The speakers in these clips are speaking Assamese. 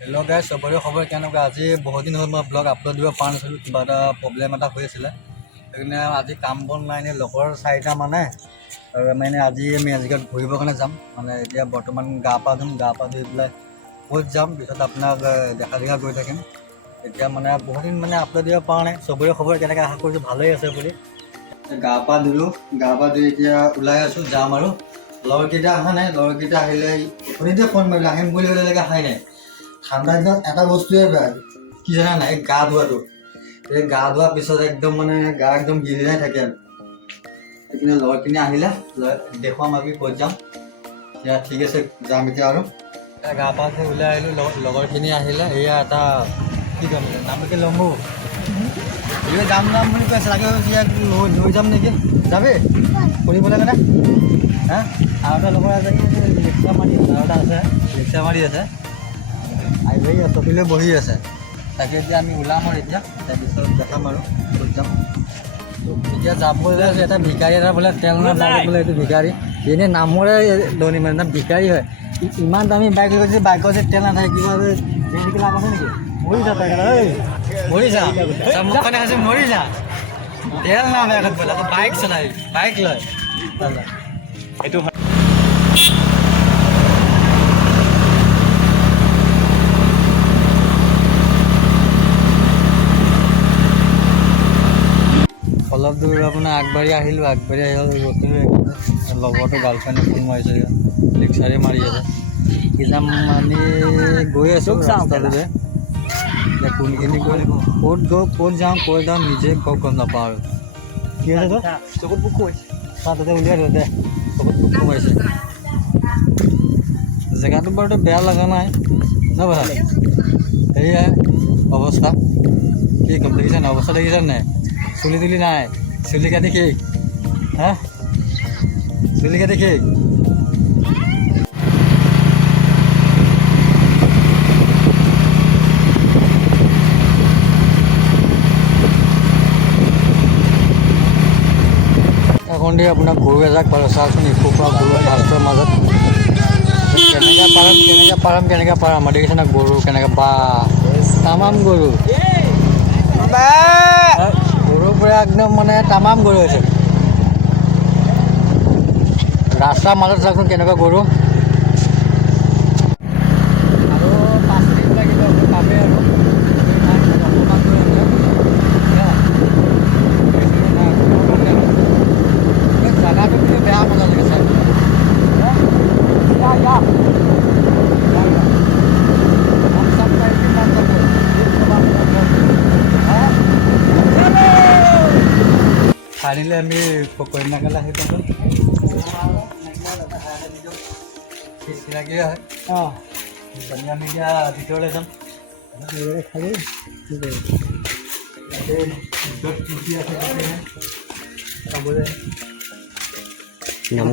হেল্ল' গাইজ, চবৰে খবৰ কেনেকুৱা? আজি বহুত দিন হ'ল মই ব্লগ আপলোড দিব পৰা নাছিলোঁ, কিবা এটা প্ৰব্লেম এটা হৈ আছিলে। সেইকাৰণে আজি কাম বন নাই, এনেই লগৰ 4টা মানে আজি আমি আজিকালি ঘূৰিবৰ কাৰণে যাম। এতিয়া বৰ্তমান গা পা ধুই পেলাই ক'ত যাম পিছত আপোনাক দেখা গৈ থাকিম। এতিয়া বহুত দিন আপলোড দিব পৰা নাই। চবৰে খবৰ কেনেকৈ? আশা কৰিছোঁ ভালেই আছে বুলি। গা পা ধুই এতিয়া ওলাই আছোঁ, যাম আৰু লগৰকেইটা অহা নাই। লগৰকেইটা আহিলে অথনিতে ফোন মাৰিলে আহিম বুলি ক'লেলৈকে অহাই নাই। ঠাণ্ডা দিনত এটা বস্তুৱে বেয়া, কি জানা নাই? গা ধোৱাটো। এই গা ধোৱাৰ পিছত একদম গা একদম গিলিনাই থাকে আৰু। সেইখিনি লগৰখিনি আহিলে দেখুৱাম আমি ক'ত যাম। এতিয়া ঠিক আছে, যাম এতিয়া আৰু গা পা ধুই ওলাই আহিলোঁ। লগৰখিনি আহিলে, এয়া এটা কি ক'ম নামটো লম্বু যাম বুলি কৈ আছে। লাগে লৈ যাম নেকি? যাবি ফুৰিবলৈ মানে? হা আৰু এটা লগৰ আছে, ৰিক্সা মাৰি আছে আহিব টপিলৈ বহি আছে। তাকে এতিয়া আমি ওলাম আৰু এতিয়া তাৰপিছত দেখাম আৰু ক'ত যাম। এতিয়া যাবলৈ আছে এটা ভিকাৰী এটা বোলে তেল নালাগে বোলে। এইটো ভিকাৰী এনেই নামৰে ধনী মানে ভিকাৰী হয়। ইমান দামী বাইক লৈ গৈছে, বাইকৰ যে তেল নাথাকে কিবা লাভ আছে নেকি? মৰি যা তাকে মৰি যা মুখখনে আছে, মৰি যা। তেল না বাইকত বোলে, বাইক চলাই বাইক লয় এইটো অলপ দূৰ আগবাঢ়ি আহিলোঁ। আগবাঢ়ি ৰখিলোঁ। লগৰটো গাৰ্লফ্ৰেণ্ডে ফোন মাৰিছে, ৰিক্সাৰে মাৰি আছে। কি যাম আমি গৈ আছোঁ ৰাস্তাটোতে। এতিয়া কোনখিনি গৈ ক'ত যাওঁ নিজে গম নাপাওঁ আৰু। কি হৈছে চকুত পোক সোমাইছে, তাতে উলিয়াই দিওঁ দে। চকুত পোক সোমাইছে। জেগাটো বাৰুতো বেয়া লগা নাই ন ভাল। সেয়াই অৱস্থা, কি ক'ম দেখিছা নাই? অৱস্থা দেখিছা নাই? চুলি তুলি নাই, চুলি কাটি শেষ। হা চুলি কাটি শেষ। এখন দি আপোনাক গৰু এজাক পালে চাওকচোন। ইফুৰপৰা গৰু ঘাছৰ মাজত কেনেকৈ পাৰাম আমাৰ দেখিছে না? গৰু কেনেকৈ বা তামাম গৰুৰ পৰা একদম তামাম গৰু হৈছে। ৰাস্তাৰ মাজত চাওকচোন কেনেকুৱা গৰু। আৰু 5 মিনিট লাগিব পামেই আৰু জাগাটো কিন্তু বেয়া মজা লাগে চাই। ফাইনেলি আমি কন্যাকালে আহি পালোঁ। চিনাকিয়ে হয়। আমি এতিয়া ভিতৰলৈ যাম। খালি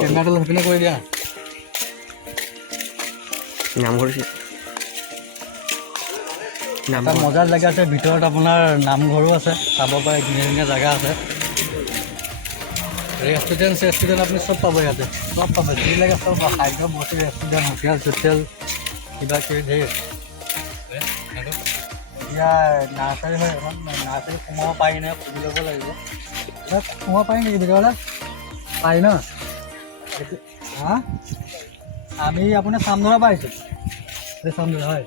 কেমেৰাটো সেইপিনে কৰি দিয়া। নামঘৰ মজাৰ জেগা আছে ভিতৰত, আপোনাৰ নামঘৰো আছে, চাব পাৰে ধুনীয়া ধুনীয়া জেগা আছে। ৰেষ্টুৰেণ্ট আপুনি চব পাব ইয়াতে, চব পাব যি লাগে চব খাদ্য বস্তু। ৰেষ্টুৰেণ্ট হোটেল কিবা কিবি ধেৰ। এতিয়া নাৰ্চাৰী হয়, এখন নাৰ্চাৰী সোমাব পাৰি নাই সুধি ল'ব লাগিব। সোমাব পাৰি নেকি ভিতৰলৈ? পাৰি ন? হা আমি আপোনাৰ চামধৰা পাইছোঁ। চামধৰা হয়।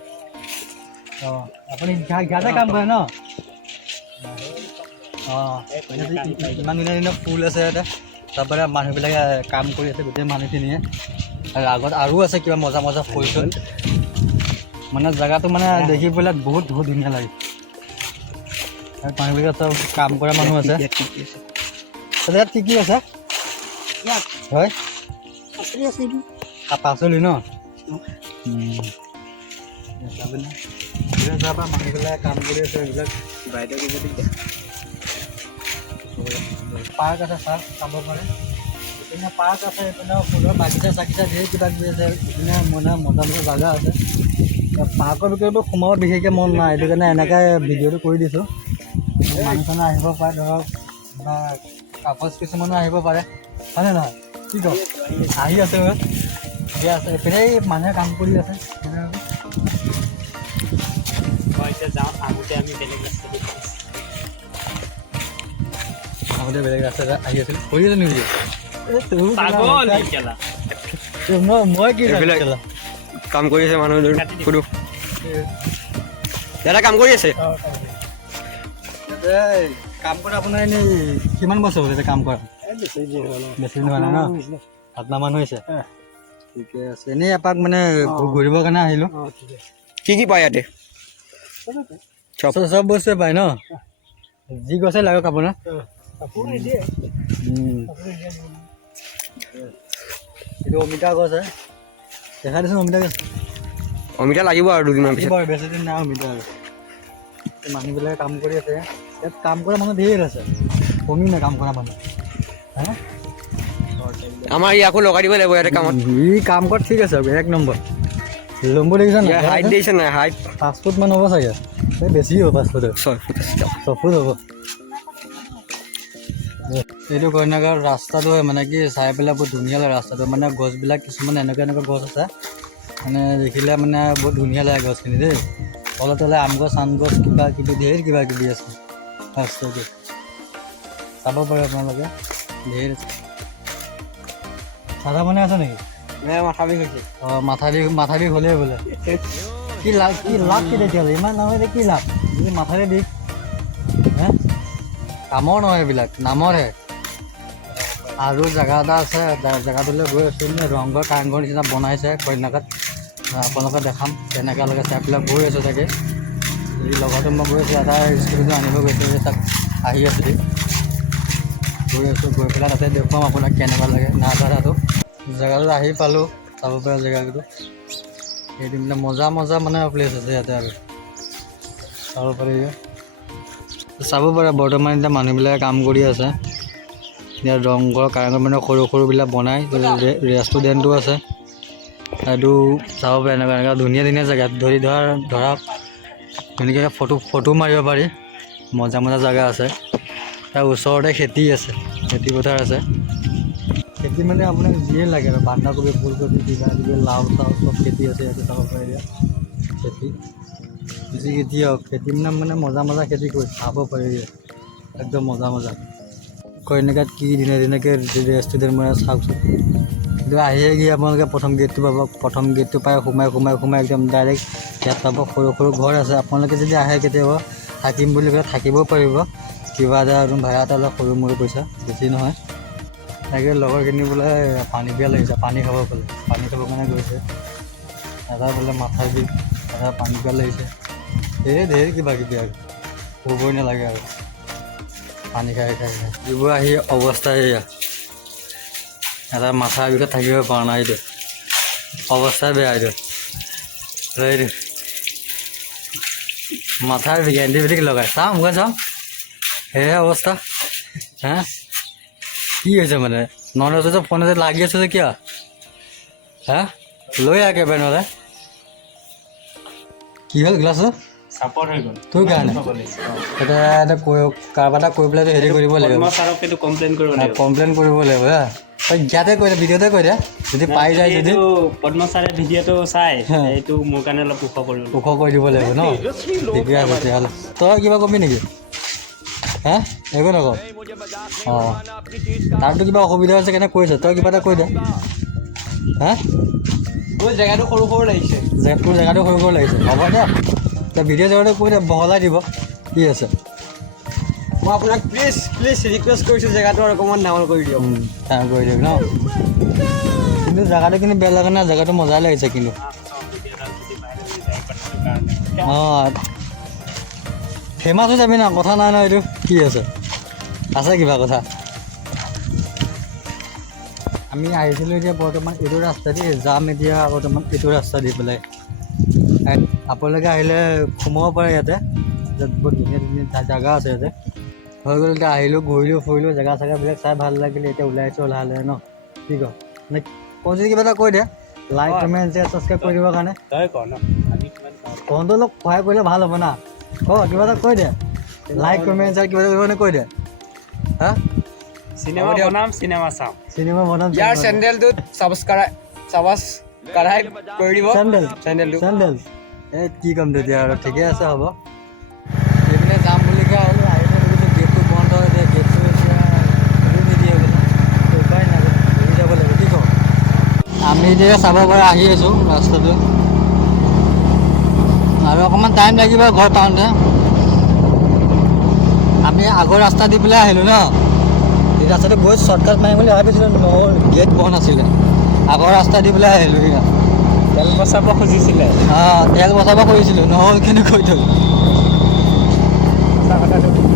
অঁ আপুনি ইয়াতে কাম কৰে ন? অঁ ইমান ধুনীয়া ফুল আছে ইয়াতে। তাৰপৰা মানুহবিলাকে কাম কৰি আছে, গোটেই মানুহখিনিয়ে। আৰু আগত আৰু আছে কিবা মজা মজা ফুল চুল। জেগাটো দেখি পেলাই বহুত ধুনীয়া লাগে। মানুহবিলাক চব কাম কৰা মানুহ আছে। ইয়াত কি কি আছে? হয় পাচলি ন? মানুহবিলাকে কাম কৰি আছে। এইবিলাক পাৰ্ক আছে, পাৰ্ক চাব পাৰে। এইপিনে পাৰ্ক আছে, এইপিনে ফুলৰ বাগিচা চাগিচা ধেৰ কিবা কিবি আছে। এইপিনে মজা মজা জেগা আছে। পাৰ্কৰ ভিতৰতো সোমাব বিশেষকৈ মন নাই, সেইটো কাৰণে এনেকৈ ভিডিঅ'টো কৰি দিছোঁ। মানুহ চানুহ আহিব পাৰে, ধৰক বা কাপলছ কিছুমানো আহিব পাৰে, হয়নে নহয়? কি কওঁ আহি আছে দিয়া আছে। এইপিনে মানুহে কাম কৰি আছে। এতিয়া যাওঁ আগতে আমি বেলেগ ৰাস্তা দি আগতে বেলেগ ৰাস্তাত আহি আছিল কৰি আছে নেকি মই কি কাম কৰি আছে মানুহ সুধো দাদা কাম কৰি আছে কাম কৰা আপোনাৰ এনেই কিমান বছৰ হ'ল এতিয়া কাম কৰা বেছি দিন হোৱা নাই ন 7 মাহ হৈছে ঠিকে আছে এনেই এপাক মানে ঘূৰিবৰ কাৰণে আহিলোঁ কি পায় ইয়াতে চব বস্তুৱে পায় ন যি গছে লাগক আপোনাৰ এইটো অমিতা গছ দেখা দিছোঁ অমিতা গছ অমিতা লাগিব আৰু দুদিনমান পিছত বেছি দিন নাই অমিতা আৰু মানুহবিলাকে কাম কৰি আছে ইয়াত কাম কৰা মানুহ ধেৰ আছে কমি নাই কাম কৰা মানুহ হা আমাৰ ই আকৌ লগাই দিব লাগিব ইয়াতে কামত ই কাম কৰা ঠিক আছে এক নম্বৰ লম্বু দেখিছা নাই হাইট দিছে নাই হাইট 5 ফুট মান হ'ব চাগে বেছি হ'ব 5 ফুট 6 ফুট হ'ব এইটো কইনাগাঁৱৰ ৰাস্তাটো মানে কি চাই পেলাই বহুত ধুনীয়া লাগে ৰাস্তাটো মানে গছবিলাক কিছুমান এনেকুৱা গছ আছে মানে দেখিলে মানে বহুত ধুনীয়া লাগে গছখিনি দেই তলে তলে আম গছ চান গছ কিবা কিবি ধেৰ কিবা কিবি আছে ৰাস্তাটো চাব পাৰে আপোনালোকে ধেৰ আছে চাদা বনাই আছে নেকি মাথা বিষ হৈছে অঁ মাথা বিষ হ'লেই বোলে কি লাভ কি তেতিয়াহ'লে ইমান নহয় কি লাভ যদি মাথাৰে বিষ হে কামৰ নহয় এইবিলাক নামৰহে আৰু জেগা এটা আছে জেগাটোলৈ গৈ আছোঁ ৰংঘৰ কাৰেংঘৰ নিচিনা বনাইছে কইনাকাত আপোনালোকে দেখাম কেনেকৈ লাগে চাই পেলাই গৈ আছোঁ তাকে এই লগতে মই গৈ আছোঁ এটা স্কুটিটো আনিব গৈছোঁ তাক আহি আছোঁ গৈ আছোঁ গৈ পেলাই তাতে দেখুৱাম আপোনাক কেনেকুৱা লাগে নাজানাটো জেগাটোত আহি পালোঁ চাব পৰা জেগাটো এইটো মানে মজা মানে প্লেচ আছে ইয়াতে আৰু চাব পাৰি চাব পাৰে বৰ্তমান এতিয়া মানুহবিলাকে কাম কৰি আছে ইয়াত ৰংঘৰ কাৰেংঘৰ মানে সৰুবিলাক বনাই ৰেষ্টুৰেণ্টো আছে এইটো চাব পাৰে এনেকুৱা ধুনীয়া জেগাত ধৰা ধুনীয়াকৈ ফটো মাৰিব পাৰি মজা জেগা আছে তাৰ ওচৰতে খেতি আছে খেতি পথাৰ আছে খেতি মানে আপোনাক যিয়ে লাগে আৰু বন্ধাকবি ফুলকবি কিবা কিবি লাও চাও চব খেতি আছে ইয়াতে চাব পাৰে খেতি যি খেতি হওক খেতি মানে মজা খেতি কৰি চাব পাৰি একদম মজা কইনাকাত কি ধুনীয়াকৈ ৰেষ্টুৰেণ্ট মানে চাওকচোন কিন্তু আহিয়ে গিয়ে আপোনালোকে প্ৰথম গেটটো পাব প্ৰথম গেটটো পাই সোমাই একদম ডাইৰেক্ট ইয়াত পাব সৰু ঘৰ আছে আপোনালোকে যদি আহে কেতিয়াবা থাকিম বুলি ক'লে থাকিবও পাৰিব কিবা এটা ৰুম ভাড়া এটা অলপ সৰু মৰু পইচা বেছি নহয় তাকে লগৰখিনি বোলে পানী পিয়া লাগিছে পানী খাব বোলে পানী খাবৰ কাৰণে গৈছে এটা বোলে মাথাৰ বিষ এটা পানী পিয়া লাগিছে ধেৰ কিবা কিবি আৰু ক'বই নালাগে আৰু পানী খাই এইবোৰ আহি অৱস্থা এয়া এটা মাথাৰ বিষত থাকিব পৰা নাই এইটো অৱস্থা বেয়া এইটো মাথাৰ বিষ এণ্টিবায়'টিক লগাই চাওঁ মুখে চাওঁ সেয়া অৱস্থা হা কি হৈছে মানে নহ'লে ফোনতে লাগি আছে যে কিয় হা লৈ একেবাৰে নহ'লে কি হ'ল গ্লাছটো চাপৰ হৈ গ'ল তোৰ কাৰণে এতিয়া কাৰোবাৰ এটা কৈ পেলাই হেৰি কৰিব লাগিব কমপ্লেইন কৰিব লাগিব হা তই ইয়াতে কৈ দে ভিডিঅ'তে কৈ দে যদি পাই যায় যদি পদ্ম ছাৰে ভিডিঅ'টো চাই এইটো মোৰ কাৰণে অলপ ওখ কৰি দিব লাগিব ন ঠিকে আছে তেতিয়াহ'লে তই কিবা কবি নেকি হা একো নকওঁ অঁ তাৰতো কিবা অসুবিধা হৈছে কেনে কৈছে তই কিবা এটা কৈ দে হা মোৰ জেগাটো সৰু লাগিছে তোৰ জেগাটো সৰু লাগিছে হ'ব দে তই ভিডিঅ' জেগাটো কৈ দে বহলাই দিব কি আছে মই আপোনাক প্লিজ ৰিকুৱেষ্ট কৰিছোঁ জেগাটো আৰু অকণমান ডাঙৰ কৰি দিয়ক ডাঙৰ কৰি দিয়ক ন কিন্তু জেগাটো কিন্তু বেয়া লগা নাই জেগাটো মজাই লাগিছে কিন্তু অঁ ফেমাছ হৈ যাবি না কথা নাই ন এইটো কি আছে কিবা কথা আমি আহিছিলোঁ এতিয়া বৰ্তমান এইটো ৰাস্তা দি যাম এতিয়া বৰ্তমান এইটো ৰাস্তা দি পেলাই আপোনালোকে আহিলে সোমাব পাৰে ইয়াতে বহুত ধুনীয়া জেগা আছে ইয়াতে হৈ গ'ল এতিয়া আহিলোঁ ঘূৰিলোঁ ফুৰিলোঁ জেগা চেগাবিলাক চাই ভাল লাগিলে এতিয়া ওলাইছোঁ লাহে ন কি কওঁ মানে কওঁ যদি কিবা এটা কৈ দে লাইক কমেণ্ট শ্বেয়াৰ ছাবস্ক্ৰাইব কৰি দিবৰ কাৰণে কওঁতো অলপ সহায় কৰিলে ভাল হ'ব না কিবা এটা কৈ দে লাইক কমেণ্ট শ্বেয়াৰ কিবা এটা কৰিব কৈ দে হা চিনেমা বনাম ইয়াৰ চেনেলটোত ছাবস্ক্ৰাইব কৰি দিব চেনেলটো এই কি ক'ম তেতিয়া আৰু ঠিকে আছে হ'ব লগীয়া হ'ল আহিলে দেখিছোঁ গেটটো বন্ধ হৈ দিয়ে গেটটো এতিয়া খুলি নিদিয়ে বোলে উপায় নাই ঘূৰি যাব লাগিব কি কওঁ আমি এতিয়া চাব পৰা আহি আছোঁ ৰাস্তাটো আৰু অকণমান টাইম লাগিব ঘৰ পাওঁতে আমি আগৰ ৰাস্তা দি পেলাই আহিলোঁ ন এই ৰাস্তাটো গৈ শ্বৰ্টকাট মাৰিম বুলি ভাবিছিলোঁ নহ'ল গেট বন্ধ আছিলে আগৰ ৰাস্তা দি পেলাই আহিলোঁ এয়া তেল বচাব খুজিছিলে তেল বচাব খুজিছিলোঁ নহ'ল কিন্তু কৈ থ'ল সঁচা কথাটো